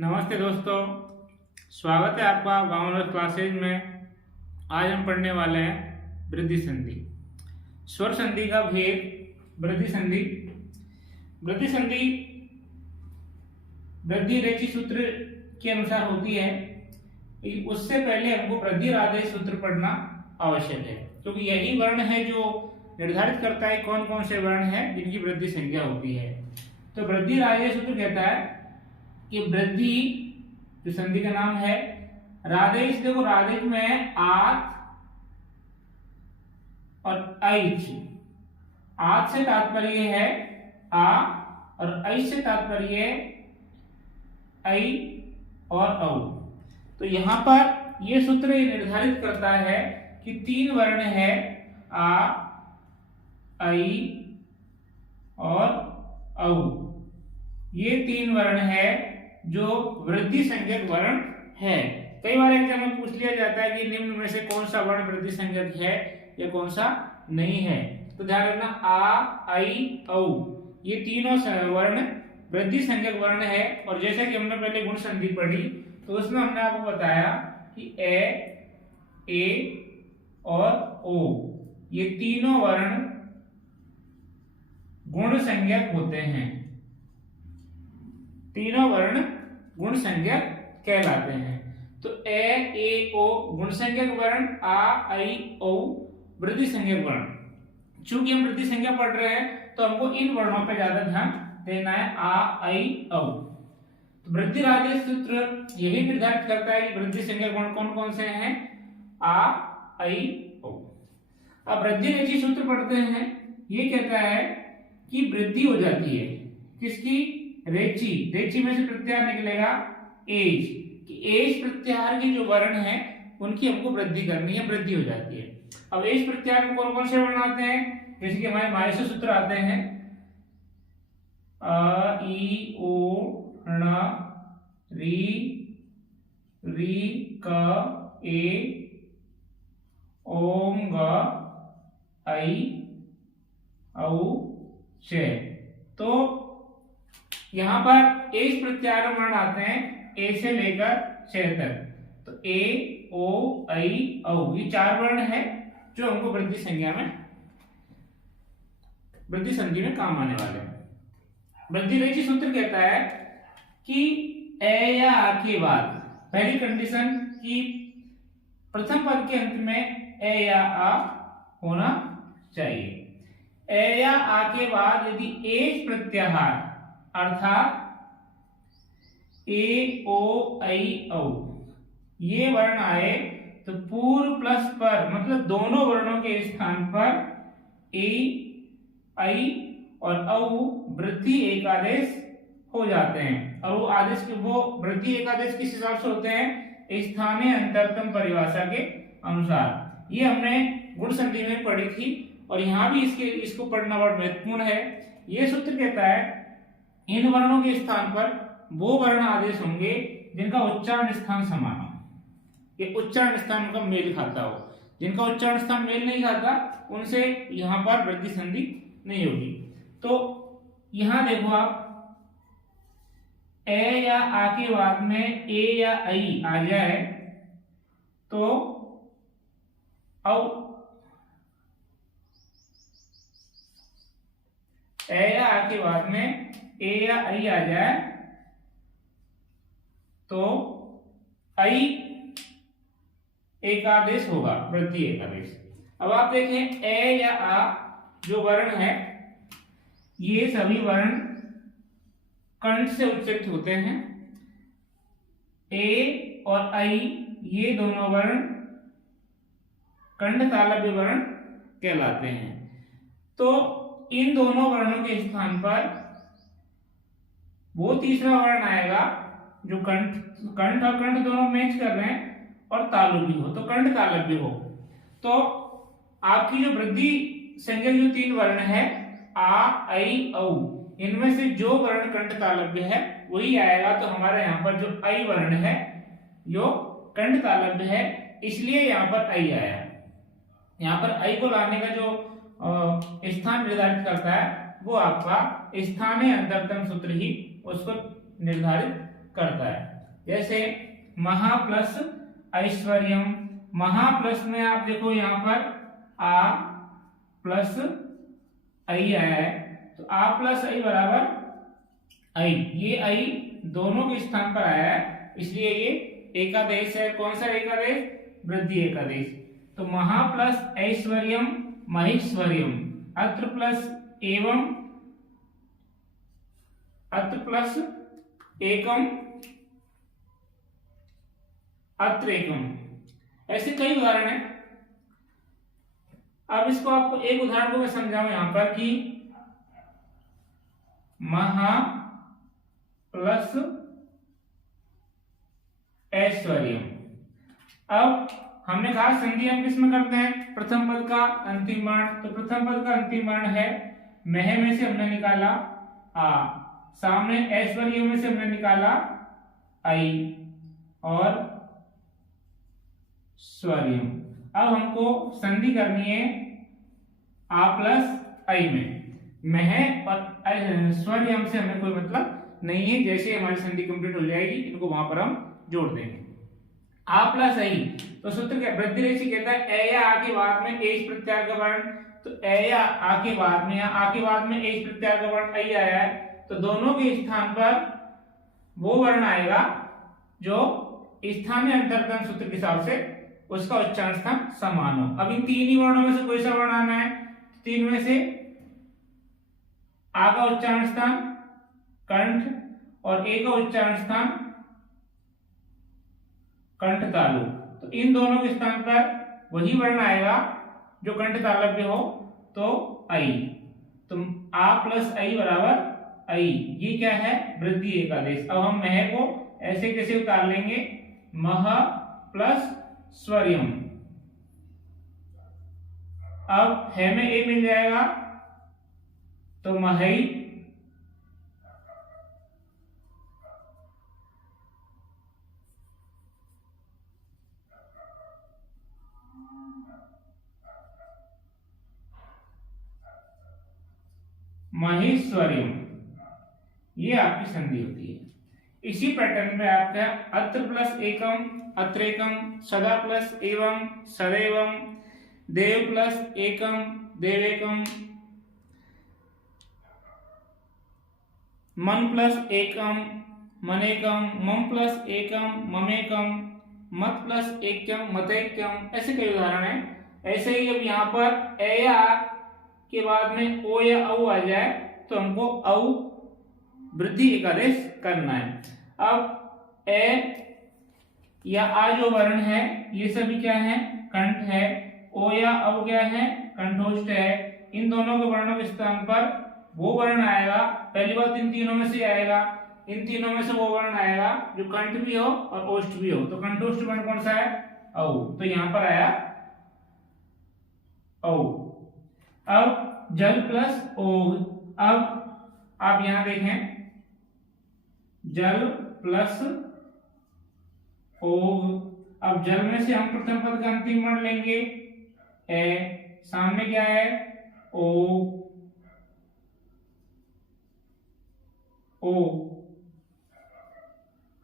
नमस्ते दोस्तों, स्वागत है आपका वामन क्लासेज में। आज हम पढ़ने वाले हैं वृद्धि संधि। स्वर संधि का भेद। वृद्धि संधि वृद्धि रेखी सूत्र के अनुसार होती है। उससे पहले हमको वृद्धि आदेश सूत्र पढ़ना आवश्यक है, क्योंकि यही वर्ण है जो निर्धारित करता है कौन कौन से वर्ण हैं जिनकी वृद्धि संख्या होती है। तो वृद्धि आदेश सूत्र कहता है कि वृद्धि जो संधि का नाम है, रादेश। देखो, रादेश में आत और ऐच। आत से तात्पर्य है आ और ऐच से तात्पर्य ऐ और औ। तो यहां पर यह सूत्र निर्धारित करता है कि तीन वर्ण है आ, ऐ और औ। ये तीन वर्ण है जो वृद्धि संज्ञक वर्ण है। कई बार एग्जाम में पूछ लिया जाता है कि निम्न में से कौन सा वर्ण वृद्धि संज्ञक है या कौन सा नहीं है। तो ध्यान रखना, आ, ऐ, औ ये तीनों वर्ण वृद्धि संज्ञक वर्ण है। और जैसे कि हमने पहले गुण संधि पढ़ी, तो उसमें हमने आपको बताया कि ए और ओ ये तीनों वर्ण गुण संज्ञक होते हैं। तीनों वर्ण गुण संज्ञक कहलाते हैं। तो ए ओ गुण संज्ञक वर्ण, आ, ऐ, औ वृद्धि संज्ञक वर्ण। चूंकि हम वृद्धि संज्ञा पढ़ रहे हैं तो हमको इन वर्णों पे ज्यादा ध्यान देना है, आ, ऐ, औ। तो वृद्धि आदेश सूत्र यही निर्धारित करता है कि वृद्धि संज्ञक वर्ण कौन कौन से हैं, आ, ऐ, औ। अब वृद्धि रेखी सूत्र पढ़ते हैं। ये कहता है कि वृद्धि हो जाती है किसकी, रेची। रेची में से प्रत्याहार निकलेगा एज, कि एज प्रत्याहार के जो वर्ण हैं उनकी हमको वृद्धि करनी है, वृद्धि हो जाती है। अब एज प्रत्याहार में कौन कौन से वर्ण आते हैं, जैसे कि हमारे माहेश्वर सूत्र आते हैं, अ, ई, ओ, ण, री, क, ए, ओम, ग, ऐ, औ, च। तो यहां पर एज प्रत्याहार वर्ण आते हैं ए से लेकर च तक। तो ए, ओ, ऐ, औ ये चार वर्ण है जो हमको वृद्धि संज्ञा में, वृद्धि संधि में काम आने वाले हैं। वृद्धि रेखी सूत्र कहता है कि ए या आ के बाद, पहली कंडीशन कि प्रथम पद के अंत में ए या आ होना चाहिए। ए या आ के बाद यदि एज प्रत्याहार अर्थात ए, ओ, ऐ, औ ये वर्ण आए तो पूर्व प्लस पर, मतलब दोनों वर्णों के स्थान पर ए, ऐ और औ वृद्धि एकादेश हो जाते हैं। और वो आदेश के, वो वृद्धि एकादेश किस हिसाब से होते हैं, स्थानीय अंतरतम परिभाषा के अनुसार। ये हमने गुण संधि में पढ़ी थी और यहाँ भी इसको पढ़ना बहुत महत्वपूर्ण है। ये सूत्र कहता है इन वर्णों के स्थान पर वो वर्ण आदेश होंगे जिनका उच्चारण स्थान समान हो, ये उच्चारण स्थान उनका मेल खाता हो। जिनका उच्चारण स्थान मेल नहीं खाता उनसे यहां पर वृद्धि संधि नहीं होगी। तो यहां देखो आप, ए या आ के बाद में ए या ऐ आ जाए तो औ, ए या आ के बाद में ए या ऐ आ जाए तो ऐ एकादेश होगा, वृद्धि एकादेश। अब आप देखें, ए या आ जो वर्ण है ये सभी वर्ण कंठ से उच्चारित होते हैं। ए और ऐ ये दोनों वर्ण कंठ तालव्य वर्ण कहलाते हैं। तो इन दोनों वर्णों के स्थान पर वो तीसरा वर्ण आएगा जो कंठ और कंठ दोनों मैच कर रहे हैं और तालव्य हो, तो कंठ तालव्य हो। तो आपकी जो वृद्धि संज्ञक जो तीन वर्ण है आ, ऐ, औ, इनमें से जो वर्ण कंठ तालव्य है वही आएगा। तो हमारे यहाँ पर जो ऐ वर्ण है जो कंठ तालव्य है, इसलिए यहाँ पर ऐ आया। यहाँ पर ऐ को लाने का जो स्थान निर्धारित करता है वो आपका स्थानीय अंतरतम सूत्र ही उसको निर्धारित करता है। जैसे महा प्लस ऐश्वर्यम, महा प्लस में आप देखो यहाँ पर आ प्लस आई आया है, तो आ प्लस आई बराबर आई, ये आई दोनों के स्थान पर आया है, इसलिए ये एकादेश है। कौन सा एकादेश? वृद्धि एकादेश। तो महा प्लस ऐश्वर्यम महेश्वर्यम, अत्र प्लस एवं, अत्र प्लस एकम अत्र एकम, ऐसे कई उदाहरण हैं। अब इसको आपको एक उदाहरण को मैं समझाऊं यहां पर कि महा प्लस ऐश्वर्यम। अब हमने कहा संधि हम किसमें करते हैं? प्रथम पद का अंतिम वर्ण, तो प्रथम पद का अंतिम वर्ण है मह में से हमने निकाला आ, सामने ऐश्वर्य में से हमने निकाला आई और स्वर्यम। अब हमको संधि करनी है आ प्लस आई में, मह और स्वर्यम से हमें कोई मतलब नहीं है, जैसे हमारी संधि कंप्लीट हो जाएगी इनको वहां पर हम जोड़ देंगे। आ प्लस आई, तो सूत्र क्या? वृद्धि रेखी कहता है ए या आ के बाद में एच प्रत्यार का वर्ण, तो ए या आ के बाद में, या आ के बाद में एच प्रत्यार का वर्ण आई आया है, तो दोनों के स्थान पर वो वर्ण आएगा जो स्थानीय अंतर्गम सूत्र के हिसाब से उसका उच्चारण स्थान समान हो। अब इन तीन ही वर्णों में से कोई सा वर्ण आना है, तीन में से आ का उच्चारण स्थान कंठ और ए का उच्चारण स्थान कंठ तालु, तो इन दोनों के स्थान पर वही वर्ण आएगा जो कंठ तालव्य हो, तो आई। तो आ प्लस आई बराबर आई, ये क्या है? वृद्धि एकादेश। अब हम मह को ऐसे कैसे उतार लेंगे? मह प्लस स्वर्यम, अब है में ए मिल जाएगा तो महई, महेश्वर्यम, ये आपकी संधि होती है। इसी पैटर्न पे आपका अत्र प्लस एकम अत्रेकम, सदा प्लस एवं सदैवम, देव प्लस एकम देवेकम, मन प्लस एकम मनेकम, मम प्लस एकम ममेकम, मत प्लस एकम मतैक्यम, ऐसे कई उदाहरण हैं। ऐसे ही अब यहाँ पर ए या के बाद में ओ या औ आ जाए तो हमको औ वृद्धि एकादेश करना है। अब ए या आ जो वर्ण है ये सभी क्या है? कंठ है। ओ या औ क्या है? कंठोष्ठ है। इन दोनों के वर्णों के स्थान पर वो वर्ण आएगा, पहली बात इन तीनों में से आएगा, इन तीनों में से वो वर्ण आएगा जो कंठ भी हो और ओष्ठ भी हो। तो कंठोष्ठ वर्ण कौन सा है? औ, तो यहां पर आया औ। अब जल प्लस ओघ, अब आप यहां देखें जल प्लस ओघ, अब जल में से हम प्रथम पद का अंतिम वर्ण लेंगे ए, सामने क्या है? ओ, ओ।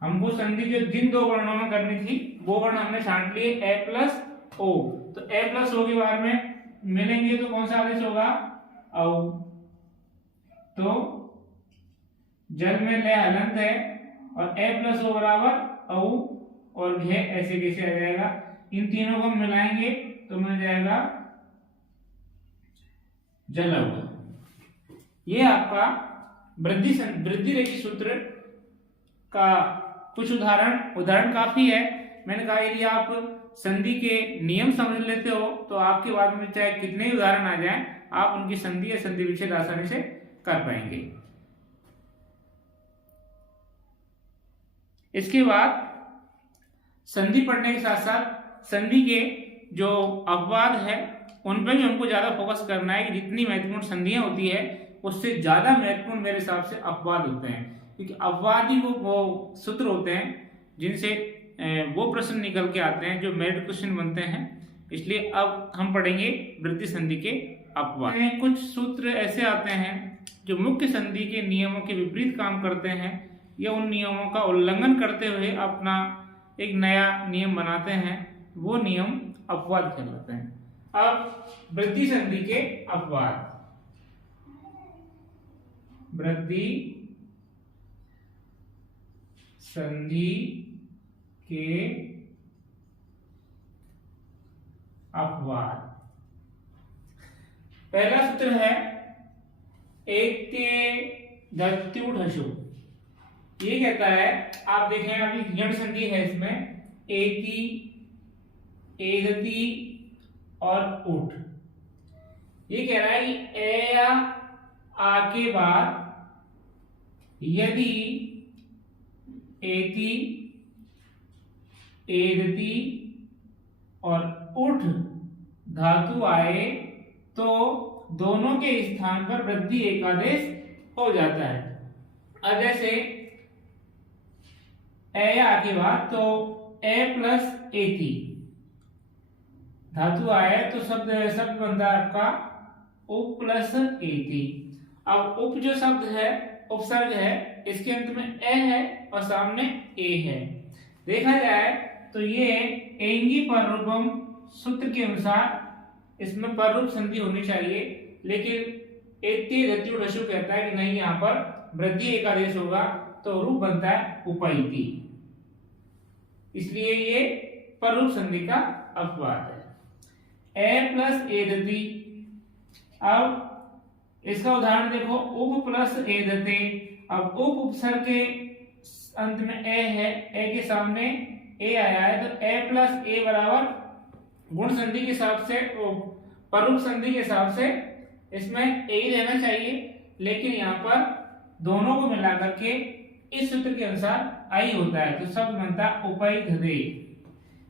हमको संधि जो जिन दो वर्णों में करनी थी वो वर्ण हमने छांट लिए ए प्लस ओ, तो ए प्लस ओ के बारे में मिलेंगे तो कौन सा आदेश होगा? औ। तो जल में ले हलंत है और ए प्लस ओ बराबर औ और घे, ऐसे कैसे आ जाएगा? इन तीनों को मिलाएंगे तो मिल जाएगा जलौघ। ये आपका वृद्धि रेखी सूत्र का कुछ उदाहरण काफी है। मैंने कहा यदि आप संधि के नियम समझ लेते हो तो आपके बाद में चाहे कितने ही उदाहरण आ जाएं, आप उनकी संधि या संधि विच्छेद आसानी से कर पाएंगे। इसके बाद संधि पढ़ने के साथ साथ संधि के जो अपवाद है उन पर भी हमको ज्यादा फोकस करना है कि जितनी महत्वपूर्ण संधियां होती है उससे ज्यादा महत्वपूर्ण मेरे हिसाब से अपवाद होते हैं, क्योंकि अपवाद ही वो सूत्र होते हैं जिनसे वो प्रश्न निकल के आते हैं जो मेरिट क्वेश्चन बनते हैं। इसलिए अब हम पढ़ेंगे वृद्धि संधि के अपवाद। कुछ सूत्र ऐसे आते हैं जो मुख्य संधि के नियमों के विपरीत काम करते हैं या उन नियमों का उल्लंघन करते हुए अपना एक नया नियम बनाते हैं, वो नियम अपवाद कहलाते हैं। अब वृद्धि संधि के अपवाद। वृद्धि संधि के अपवाद। पहला सूत्र है एक धत्युढशु। ये कहता है, आप देखें अभी यण संधि है इसमें, एति, एदति और उठ। ये कह रहा है कि ए या आ के बाद यदि एति, एदति और उठ धातु आए तो दोनों के स्थान पर वृद्धि एकादेश हो जाता है। अब जैसे ए या आ के बाद तो ए प्लस एति धातु आए तो शब्द बनता है आपका उप प्लस एति। अब उप जो शब्द है, उपसर्ग है, इसके अंत में ए है और सामने ए है। देखा जाए तो ये एंगी पररूपम सूत्र के अनुसार इसमें पररूप संधि होनी चाहिए, लेकिन एति धत्युढशु कहता है कि नहीं, यहाँ पर वृद्धि एकादेश होगा तो रूप बनता है उपैति, इसलिए ये पररूप संधि का अपवाद है। ए प्लस एदति। अब इसका उदाहरण देखो, उप प्लस एदते। अब उप उपसर्ग के अंत में ए है, ए के सामने ए आया है तो ए प्लस ए बराबर गुण संधि के हिसाब से, पररूप संधि के हिसाब से इसमें ए ही रहना चाहिए, लेकिन यहाँ पर दोनों को मिलाकर के इस सूत्र के अनुसार आई होता है तो शब्द बनता है उपैधते।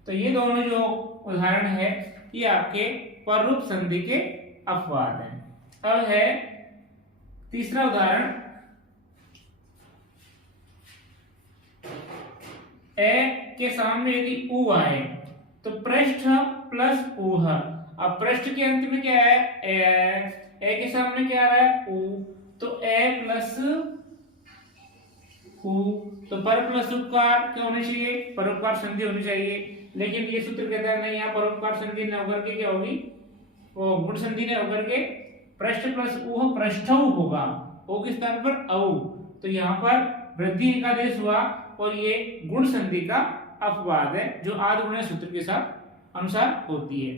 तो ये दोनों जो उदाहरण है ये आपके पररूप संधि के अपवाद हैं। अब है तीसरा उदाहरण, ए के सामने यदि उ आए तो पृष्ठ प्लस ऊह। अब पृष्ठ के अंत में क्या है, ए के सामने क्या आ रहा है, उ, तो ए प्लस उ, तो पर प्लस उपकार क्या होनी चाहिए, परोपकार संधि होनी चाहिए। लेकिन ये सूत्र कहता है नहीं, यहाँ परोपकार संधि न होकर के क्या होगी, वो गुण संधि ने होकर के पृष्ठ प्लस ऊह पृष्ठौ होगा, ओ के स्थान पर औ, तो यहाँ पर वृद्धि एकादेश हुआ और ये गुण संधि का अपवाद है जो आदि गुण सूत्र के साथ अनुसार होती है।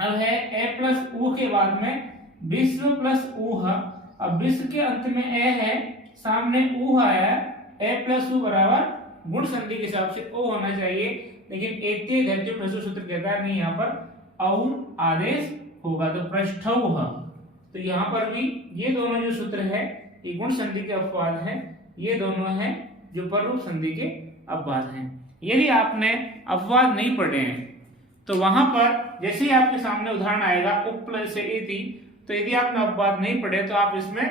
अब है ए प्लस ऊ के बाद में विश्व प्लस ऊह। अब विश्व के अंत में ए है, सामने ऊह आया है, ए प्लस ऊ बराबर गुण संधि के हिसाब से ओ होना चाहिए, लेकिन एते धत्युढशु सूत्र कहता है नहीं, यहाँ पर औ आदेश होगा तो पृष्ठौह। तो यहाँ पर भी ये दोनों जो सूत्र है ये गुण संधि के अपवाद हैं, ये दोनों हैं जो पररूप संधि के अपवाद हैं। यदि आपने अपवाद नहीं पढ़े हैं तो वहां पर जैसे ही आपके सामने उदाहरण आएगा उप प्लस एति, तो यदि आपने अपवाद नहीं पढ़े तो आप इसमें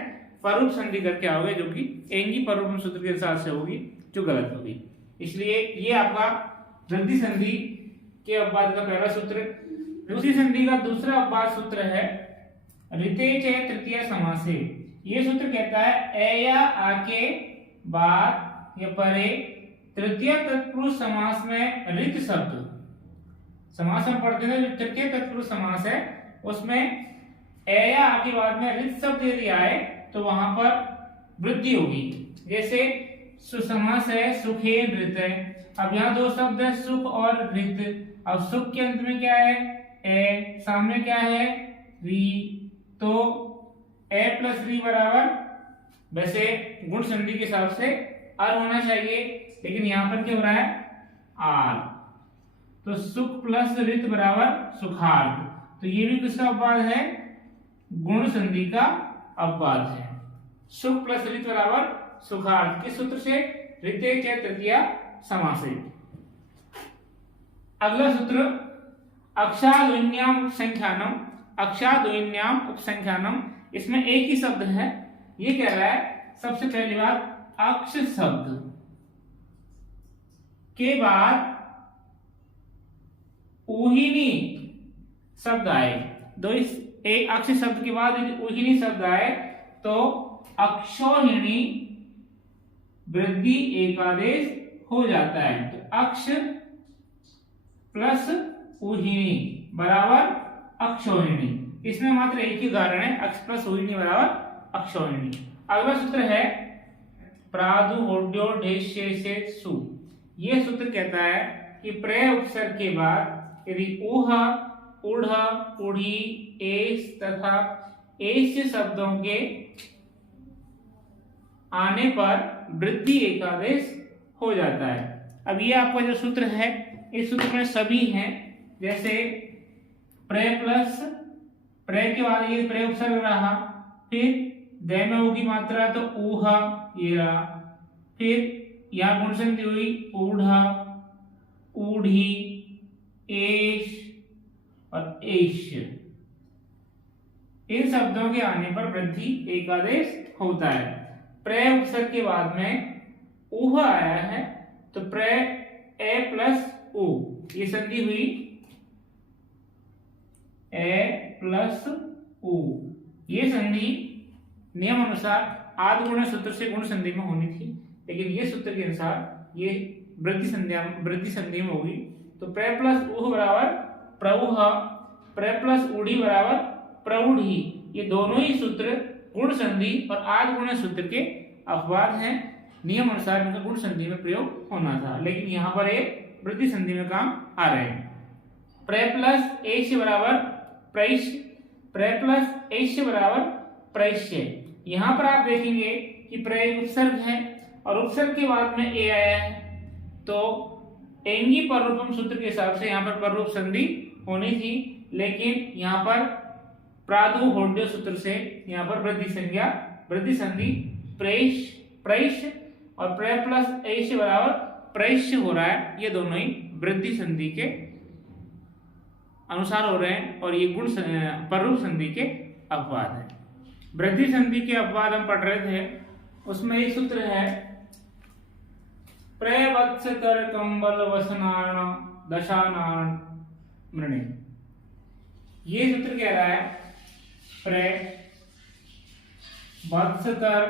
पररूप संधि करके आओगे, जो कि एंगी पररूप सूत्र के हिसाब से होगी, जो गलत होगी। इसलिए ये आपका वृद्धि संधि के अपवाद का पहला सूत्र। वृद्धि संधि का दूसरा अपवाद सूत्र है ऋते च तृतीय समासे। ये सूत्र कहता है ए या आ के बाद या परे तृतीय तत्पुरुष समास में ऋत शब्द, समास हम पढ़ते हैं जो तृतीय तत्पुरुष समास है उसमें ए या आ के बाद में ऋत शब्द यदि आए तो वहां पर वृद्धि होगी। जैसे सुसमास है सुखेन ऋत है। अब यहाँ दो शब्द है सुख और ऋत। अब सुख के अंत में क्या है, ए, सामने क्या है, री, तो ए प्लस री बराबर, वैसे गुण संधि के हिसाब से आर होना चाहिए, लेकिन यहाँ पर क्या हो रहा है, आर, तो सुख प्लस ऋत बराबर सुखार्थ। तो ये भी किसका अपवाद है, गुण संधि का अपवाद है। सुख प्लस ऋत बराबर सुखार्थ, किस सूत्र से, ऋते च तृतीय समासे। अगला सूत्र अक्षाद्वय्याम संख्यानम, अक्षाद्वय्याम उपसंख्यानम। इसमें एक ही शब्द है। ये कह रहा है सबसे पहली बात अक्ष शब्द के बाद ऊहिनी शब्द आए, दो एक अक्ष शब्द के बाद यदि ऊहिनी शब्द आए तो अक्षोहिणी वृद्धि एकादेश हो जाता है। तो अक्ष प्लस ऊहिणी बराबर अक्षोहिणी, इसमें मात्र एक ही उदाहरण है, अक्ष प्लस ऊहिणी बराबर अक्षोहिणी। अगला सूत्र है प्रादुर्होड्योडेश्य सु। यह सूत्र कहता है कि प्रय उपसर्ग के बाद यदि ऊह, ऊढ़, ऊढ़ी, एस तथा एस्य शब्दों के आने पर वृद्धि एकादेश हो जाता है। अब ये आपका जो सूत्र है, इस सूत्र में सभी हैं, जैसे प्रय प्लस प्रय के बाद ये प्रय उपसर्ग रहा, फिर दै में ऊ की मात्रा तो ऊह ये रहा, फिर यहाँ गुण संधि हुई ऊढ़ा, ऊढ़ी, एश और एश्य। इन शब्दों के आने पर वृद्धि एकादेश होता है। प्रय उपसर्ग के बाद में ऊह आया है तो प्रय ए प्लस ऊ, ये संधि हुई ए प्लस ऊ। ये संधि नियम अनुसार आदि गुण सूत्र से गुण संधि में होनी थी, लेकिन ये सूत्र के अनुसार ये वृद्धि संधि में होगी। तो प्रय प्लस ऊह बराबर प्रऊह, प्रय प्लस ऊढ़ी बराबर प्रऊढ़ी। ये दोनों ही सूत्र गुण संधि और आदि गुण सूत्र के अपवाद हैं। नियम अनुसार इनका गुण संधि में प्रयोग होना था, लेकिन यहाँ पर ये वृद्धि संधि में काम आ रहे हैं। प्रय प्लस एश्य बराबर प्रैश्य, प्रय प्लस एश्य बराबर प्रैश्य। यहाँ पर आप देखेंगे कि प्रय उपसर्ग है और उपसर्ग के बाद में ए आया है, तो एंगी पररूपम सूत्र के हिसाब से यहाँ पर पररूप संधि होनी थी, लेकिन यहाँ पर प्रादुर्होड्य सूत्र से यहाँ पर वृद्धि संधि प्रैश और प्रय प्लस एश्य बराबर प्रैश्य हो रहा है। ये दोनों ही वृद्धि संधि के अनुसार हो रहे हैं और ये गुण पररूप संधि के अपवाद है। वृद्धि संधि के अपवाद हम पढ़ रहे थे, उसमें एक सूत्र है प्रवत्सकर कंबल वसनान दशानान मृणे। ये सूत्र कह रहा है वत्सकर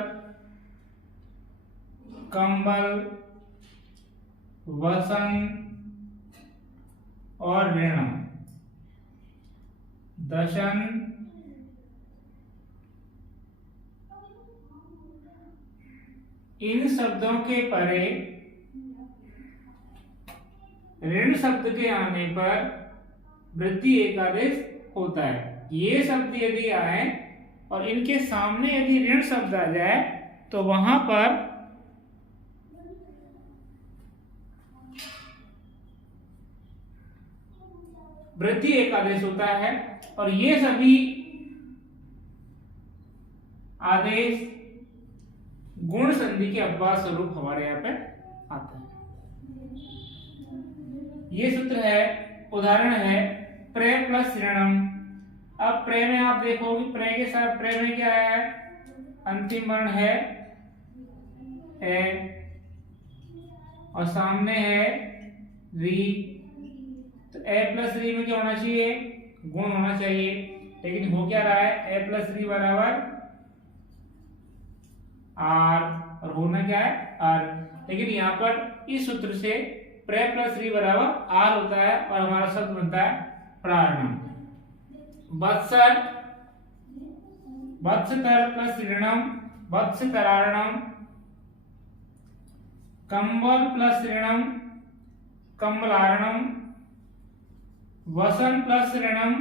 कंबल वसन और ऋण दशन इन शब्दों के परे ऋण शब्द के आने पर वृद्धि एकादेश होता है। ये शब्द यदि आए और इनके सामने यदि ऋण शब्द आ जाए तो वहां पर वृद्धि एकादेश होता है और ये सभी आदेश गुण संधि के अपवाद स्वरूप हमारे यहाँ पे आता है। ये सूत्र है, उदाहरण है प्रय प्लस ऋणम। अब प्रय में आप देखोगे, प्रय के साथ प्रय में क्या है, अंतिम वर्ण है ए और सामने है री, तो ए प्लस री में क्या होना चाहिए, गुण होना चाहिए, लेकिन हो क्या रहा है, ए प्लस री बराबर आर और होना क्या है आर। लेकिन यहाँ पर इस सूत्र से प्रय प्लस री बराबर आर होता है और हमारा शब्द बनता है प्रारणम। वत्सर वत्सतर प्लस ऋणम वत्सतरारणम, कंबल प्लस ऋणम कंबलारणम, वसन प्लस ऋणम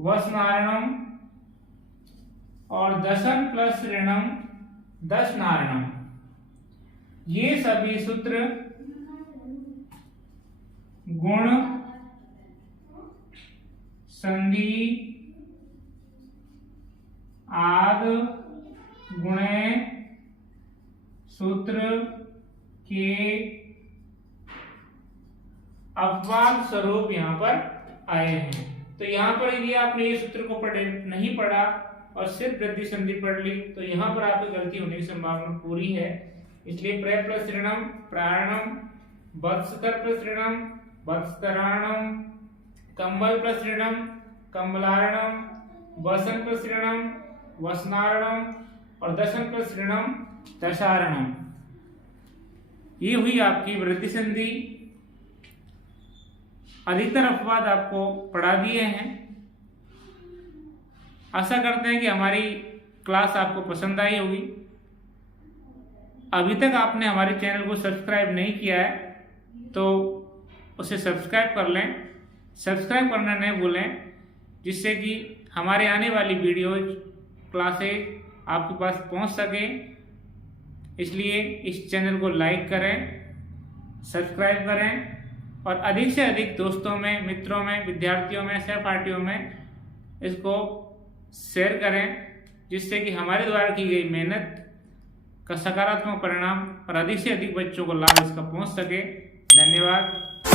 वसनारणम और दशन प्लस ऋणम दशनारणम। ये सभी सूत्र गुण संधि आद गुणे सूत्र के अपवाद स्वरूप यहाँ पर आए हैं। तो यहाँ पर यदि आपने ये सूत्र को नहीं पढ़ा और सिर्फ वृद्धि संधि पढ़ ली तो यहाँ पर आपकी गलती होने की संभावना पूरी है। इसलिए प्रय प्लस ऋणम प्रारणम, वत्सतर प्लस ऋणम वत्सतराणम, कंबल प्लस ऋणम कंबलारणम, वसन प्लस ऋणम वसनारणम और दशन प्लस ऋणम दशारणम। ये हुई आपकी वृद्धि संधि। अधिकतर अपवाद आपको पढ़ा दिए हैं। आशा करते हैं कि हमारी क्लास आपको पसंद आई होगी। अभी तक आपने हमारे चैनल को सब्सक्राइब नहीं किया है तो उसे सब्सक्राइब कर लें। सब्सक्राइब करना नहीं भूलें, जिससे कि हमारे आने वाली वीडियोज क्लासेज आपके पास पहुंच सकें। इसलिए इस चैनल को लाइक करें, सब्सक्राइब करें और अधिक से अधिक दोस्तों में, मित्रों में, विद्यार्थियों में, सहपाठियों में इसको शेयर करें, जिससे कि हमारे द्वारा की गई मेहनत का सकारात्मक परिणाम और अधिक से अधिक बच्चों को लाभ इसका पहुंच सके। धन्यवाद।